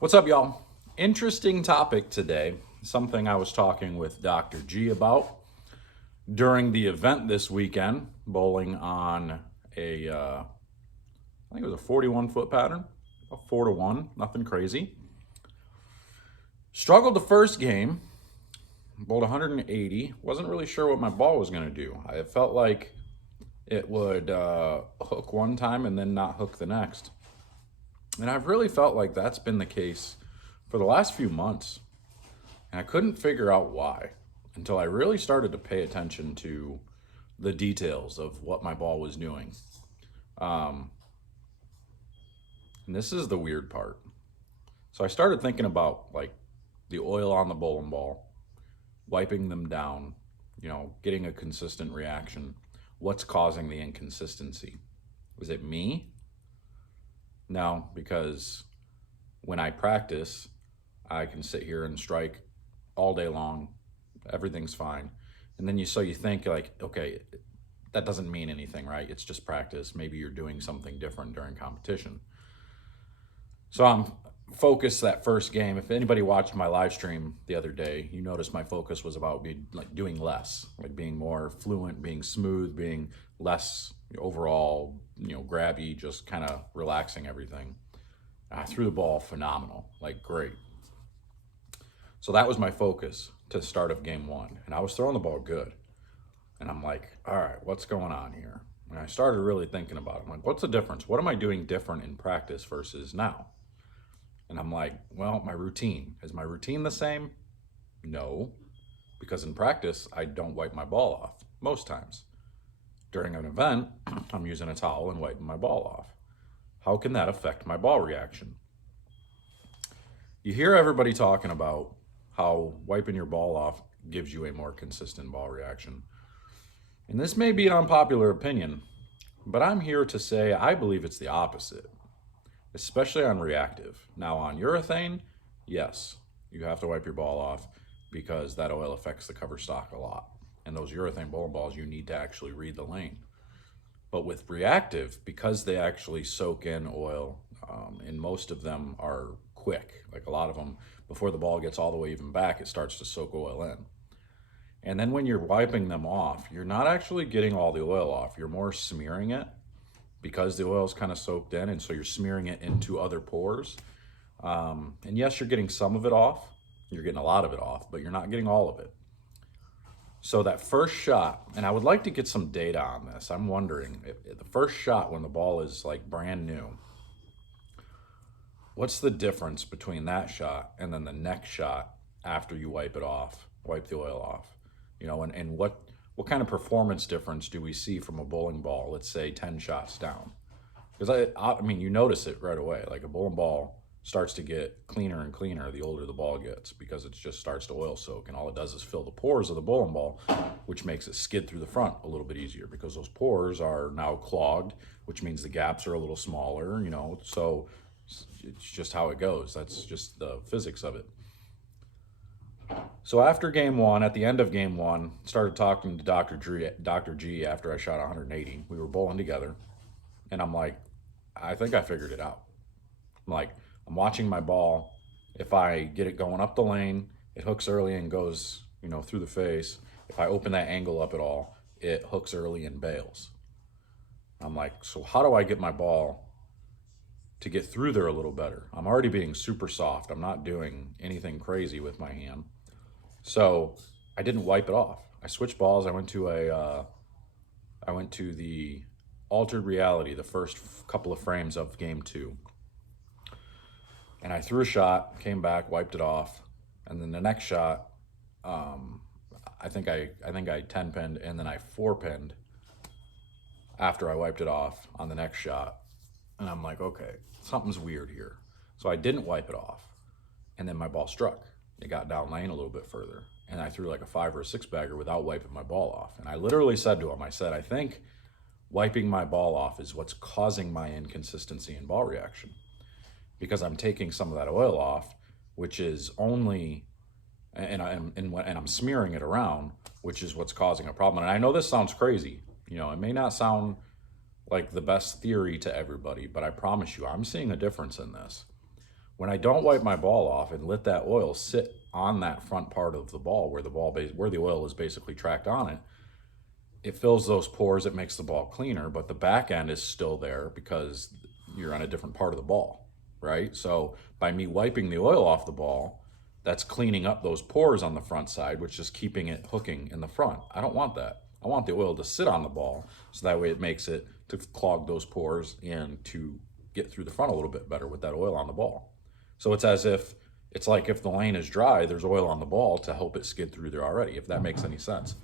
What's up, y'all? Interesting topic today. Something I was talking with Dr. G about during the event this weekend, bowling on I think it was a 41 foot pattern, a 4-1, nothing crazy. Struggled the first game, bowled 180. Wasn't really sure what my ball was going to do. I felt like it would hook one time and then not hook the next. And I've really felt like that's been the case for the last few months. And I couldn't figure out why until I really started to pay attention to the details of what my ball was doing. Um, and this is the weird part. So I started thinking about like the oil on the bowling ball, wiping them down, getting a consistent reaction. What's causing the inconsistency? Was it me? No, because when I practice, I can sit here and strike all day long. Everything's fine. And then you think like, okay, that doesn't mean anything, right? It's just practice. Maybe you're doing something different during competition. So I'm focused that first game. If anybody watched my live stream the other day, you noticed my focus was about like doing less, like being more fluent, being smooth, being less overall, grabby, just kind of relaxing everything. I threw the ball phenomenal, like great. So that was my focus to the start of game one. And I was throwing the ball good. And I'm like, all right, what's going on here? And I started really thinking about it. I'm like, what's the difference? What am I doing different in practice versus now? And I'm like, well, my routine. Is my routine the same? No, because in practice, I don't wipe my ball off most times. During an event, I'm using a towel and wiping my ball off. How can that affect my ball reaction? You hear everybody talking about how wiping your ball off gives you a more consistent ball reaction. And this may be an unpopular opinion, but I'm here to say I believe it's the opposite, especially on reactive. Now, on urethane, yes, you have to wipe your ball off because that oil affects the cover stock a lot. And those urethane bowling balls, you need to actually read the lane. But with reactive, because they actually soak in oil, and most of them are quick, like a lot of them, before the ball gets all the way even back, it starts to soak oil in. And then when you're wiping them off, you're not actually getting all the oil off. You're more smearing it because the oil is kind of soaked in. And so you're smearing it into other pores. And yes, you're getting some of it off. You're getting a lot of it off, but you're not getting all of it. So that first shot, and I would like to get some data on this. I'm wondering, if the first shot when the ball is like brand new, what's the difference between that shot and then the next shot after you wipe it off, wipe the oil off? And what kind of performance difference do we see from a bowling ball, let's say 10 shots down? Because I mean, you notice it right away. Like a bowling ball starts to get cleaner and cleaner the older the ball gets because it just starts to oil soak, and all it does is fill the pores of the bowling ball, which makes it skid through the front a little bit easier because those pores are now clogged, which means the gaps are a little smaller, so it's just how it goes. That's just the physics of it. So after game one, at the end of game one, started talking to Dr. G after I shot 180. We were bowling together, and I'm like, I think I figured it out. I'm watching my ball. If I get it going up the lane, it hooks early and goes, through the face. If I open that angle up at all, it hooks early and bails. I'm like, so how do I get my ball to get through there a little better? I'm already being super soft. I'm not doing anything crazy with my hand. So I didn't wipe it off. I switched balls. I went to the altered reality, the first couple of frames of game two. And I threw a shot, came back, wiped it off, and then the next shot, I think I 10-pinned, and then I 4-pinned after I wiped it off on the next shot. And I'm like, okay, something's weird here. So I didn't wipe it off, and then my ball struck. It got down lane a little bit further, and I threw like a 5 or a 6 bagger without wiping my ball off. And I literally said to him, I think wiping my ball off is what's causing my inconsistency in ball reaction, because I'm taking some of that oil off, which is only, and I'm smearing it around, which is what's causing a problem. And I know this sounds crazy. It may not sound like the best theory to everybody, but I promise you, I'm seeing a difference in this. When I don't wipe my ball off and let that oil sit on that front part of the ball where where the oil is basically tracked on it, it fills those pores, it makes the ball cleaner, but the back end is still there because you're on a different part of the ball, right? So by me wiping the oil off the ball, that's cleaning up those pores on the front side, which is keeping it hooking in the front. I don't want that. I want the oil to sit on the ball so that way it makes it to clog those pores and to get through the front a little bit better with that oil on the ball. So it's like if the lane is dry, there's oil on the ball to help it skid through there already, if that makes any sense.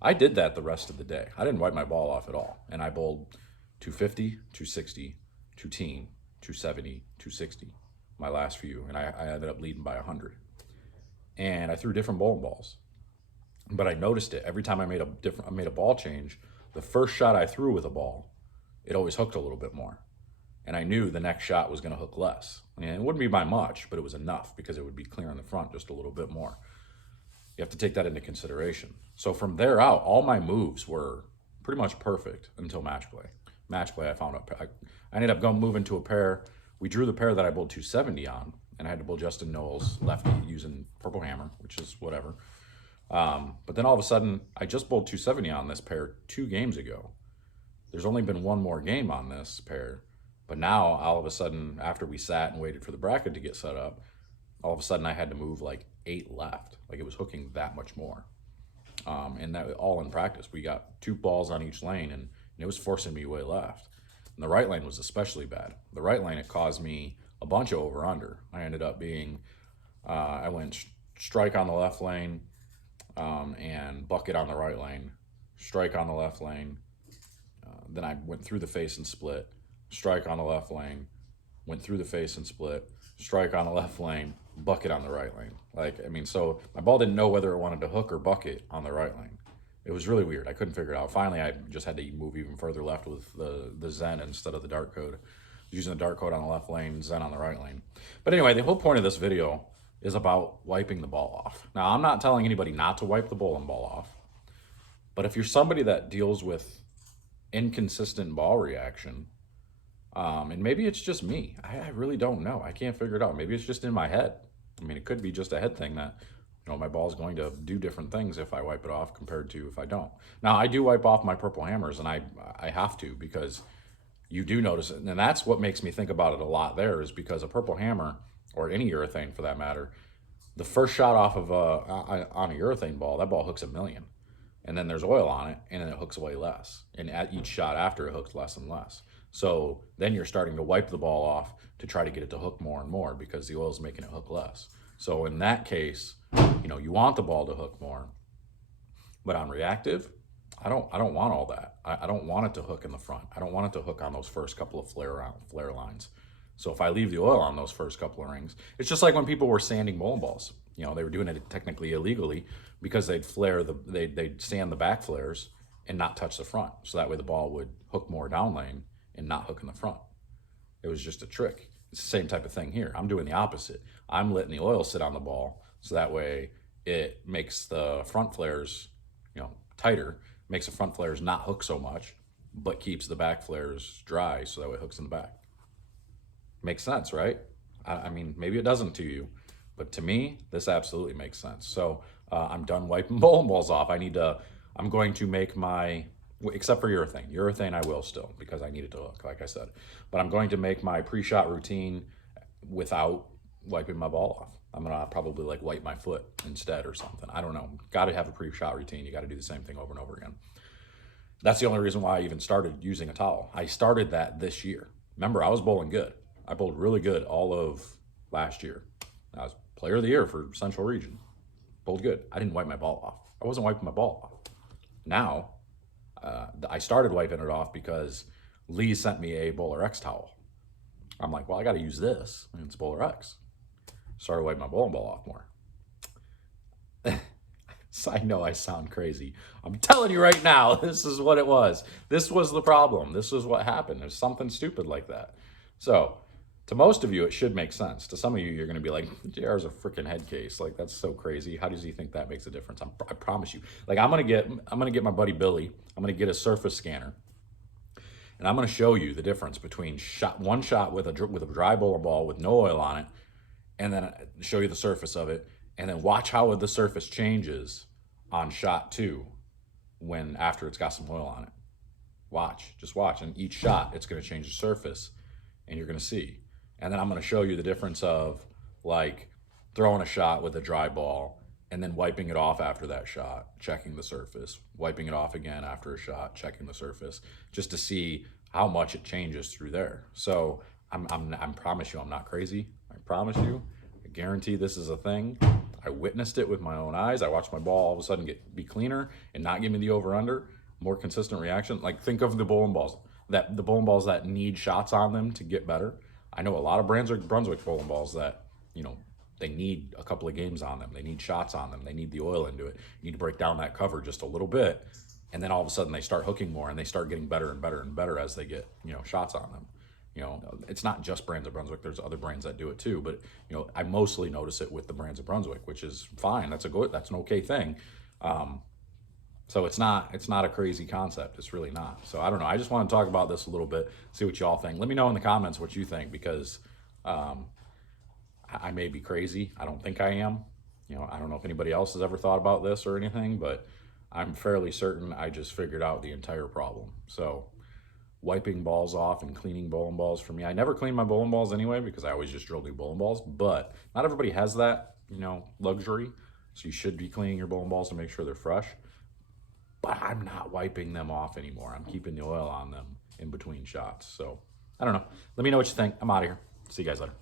I did that the rest of the day. I didn't wipe my ball off at all. And I bowled 250, 260, 210, 270, 260 my last few. And I ended up leading by 100. And I threw different bowling balls. But I noticed it every time I made a ball change. The first shot I threw with a ball, it always hooked a little bit more. And I knew the next shot was going to hook less. And it wouldn't be by much, but it was enough because it would be clear in the front just a little bit more. You have to take that into consideration. So from there out, all my moves were pretty much perfect until match play. Match play, I ended up moving to a pair. We drew the pair that I bowled 270 on, and I had to bowl Justin Knowles lefty using Purple Hammer, which is whatever. But then all of a sudden, I just bowled 270 on this pair 2 games ago. There's only been one more game on this pair. But now, all of a sudden, after we sat and waited for the bracket to get set up, all of a sudden I had to move like 8 left. Like it was hooking that much more. And that all in practice. We got 2 balls on each lane, and it was forcing me way left. And the right lane was especially bad. The right lane, it caused me a bunch of over-under. I ended up being, I went strike on the left lane and bucket on the right lane, strike on the left lane. Then I went through the face and split, strike on the left lane, went through the face and split, strike on the left lane, bucket on the right lane. So my ball didn't know whether it wanted to hook or bucket on the right lane. It was really weird. I couldn't figure it out. Finally, I just had to move even further left with the Zen instead of the dart code. Using the dart code on the left lane, Zen on the right lane. But anyway, the whole point of this video is about wiping the ball off. Now, I'm not telling anybody not to wipe the bowling ball off. But if you're somebody that deals with inconsistent ball reaction, and maybe it's just me. I really don't know. I can't figure it out. Maybe it's just in my head. I mean, it could be just a head thing that, my ball's going to do different things if I wipe it off compared to if I don't. Now, I do wipe off my Purple Hammers, and I have to because you do notice it. And that's what makes me think about it a lot there is because a Purple Hammer, or any urethane for that matter, the first shot off of on a urethane ball, that ball hooks 1,000,000. And then there's oil on it, and then it hooks way less. And at each shot after, it hooks less and less. So then you're starting to wipe the ball off to try to get it to hook more and more because the oil's making it hook less. So in that case, you want the ball to hook more. But on reactive, I don't want all that. I don't want it to hook in the front. I don't want it to hook on those first couple of flare lines. So if I leave the oil on those first couple of rings, it's just like when people were sanding bowling balls. They were doing it technically illegally because they'd sand the back flares and not touch the front. So that way the ball would hook more down lane and not hook in the front. It was just a trick. It's the same type of thing here. I'm doing the opposite. I'm letting the oil sit on the ball so that way it makes the front flares, tighter, makes the front flares not hook so much, but keeps the back flares dry so that way it hooks in the back. Makes sense, right? I mean, maybe it doesn't to you, but to me, this absolutely makes sense. So I'm done wiping bowling balls off. I'm going to make except for urethane. Urethane I will still because I need it to hook, like I said. But I'm going to make my pre-shot routine without wiping my ball off. I'm going to probably wipe my foot instead or something. I don't know. Got to have a pre-shot routine. You got to do the same thing over and over again. That's the only reason why I even started using a towel. I started that this year. Remember, I was bowling good. I bowled really good all of last year. I was player of the year for Central Region. Bowled good. I didn't wipe my ball off. I wasn't wiping my ball off. Now, I started wiping it off because Lee sent me a Bowler X towel. I'm like, well, I got to use this. And it's Bowler X. Started wiping my bowling ball off more. So I know I sound crazy. I'm telling you right now, this is what it was. This was the problem. This is what happened. There's something stupid like that. So to most of you, it should make sense. To some of you, you're going to be like, JR's a freaking head case. That's so crazy. How does he think that makes a difference? I promise you. I'm going to get my buddy Billy. I'm going to get a surface scanner. And I'm going to show you the difference between one shot with a dry bowling ball with no oil on it and then show you the surface of it, and then watch how the surface changes on shot 2 when after it's got some oil on it. Watch, just watch, and each shot it's going to change the surface, and you're going to see. And then I'm going to show you the difference of like throwing a shot with a dry ball and then wiping it off after that shot, checking the surface, wiping it off again after a shot, checking the surface, just to see how much it changes through there. So I promise you, I'm not crazy. I promise you, I guarantee this is a thing. I witnessed it with my own eyes. I watched my ball all of a sudden be cleaner and not give me the over under, more consistent reaction. Like think of the bowling balls that need shots on them to get better. I know a lot of Brunswick bowling balls that, they need a couple of games on them. They need shots on them. They need the oil into it. You need to break down that cover just a little bit. And then all of a sudden they start hooking more and they start getting better and better and better as they get, shots on them. It's not just Brands of Brunswick. There's other brands that do it too. But, I mostly notice it with the Brands of Brunswick, which is fine. That's an okay thing. So it's not a crazy concept. It's really not. So I don't know. I just want to talk about this a little bit, see what y'all think. Let me know in the comments what you think, because I may be crazy. I don't think I am. I don't know if anybody else has ever thought about this or anything, but I'm fairly certain I just figured out the entire problem. So wiping balls off and cleaning bowling balls, for me, I never clean my bowling balls anyway because I always just drill new bowling balls, but not everybody has that, luxury. So you should be cleaning your bowling balls to make sure they're fresh. But I'm not wiping them off anymore. I'm keeping the oil on them in between shots. So I don't know. Let me know what you think. I'm out of here. See you guys later.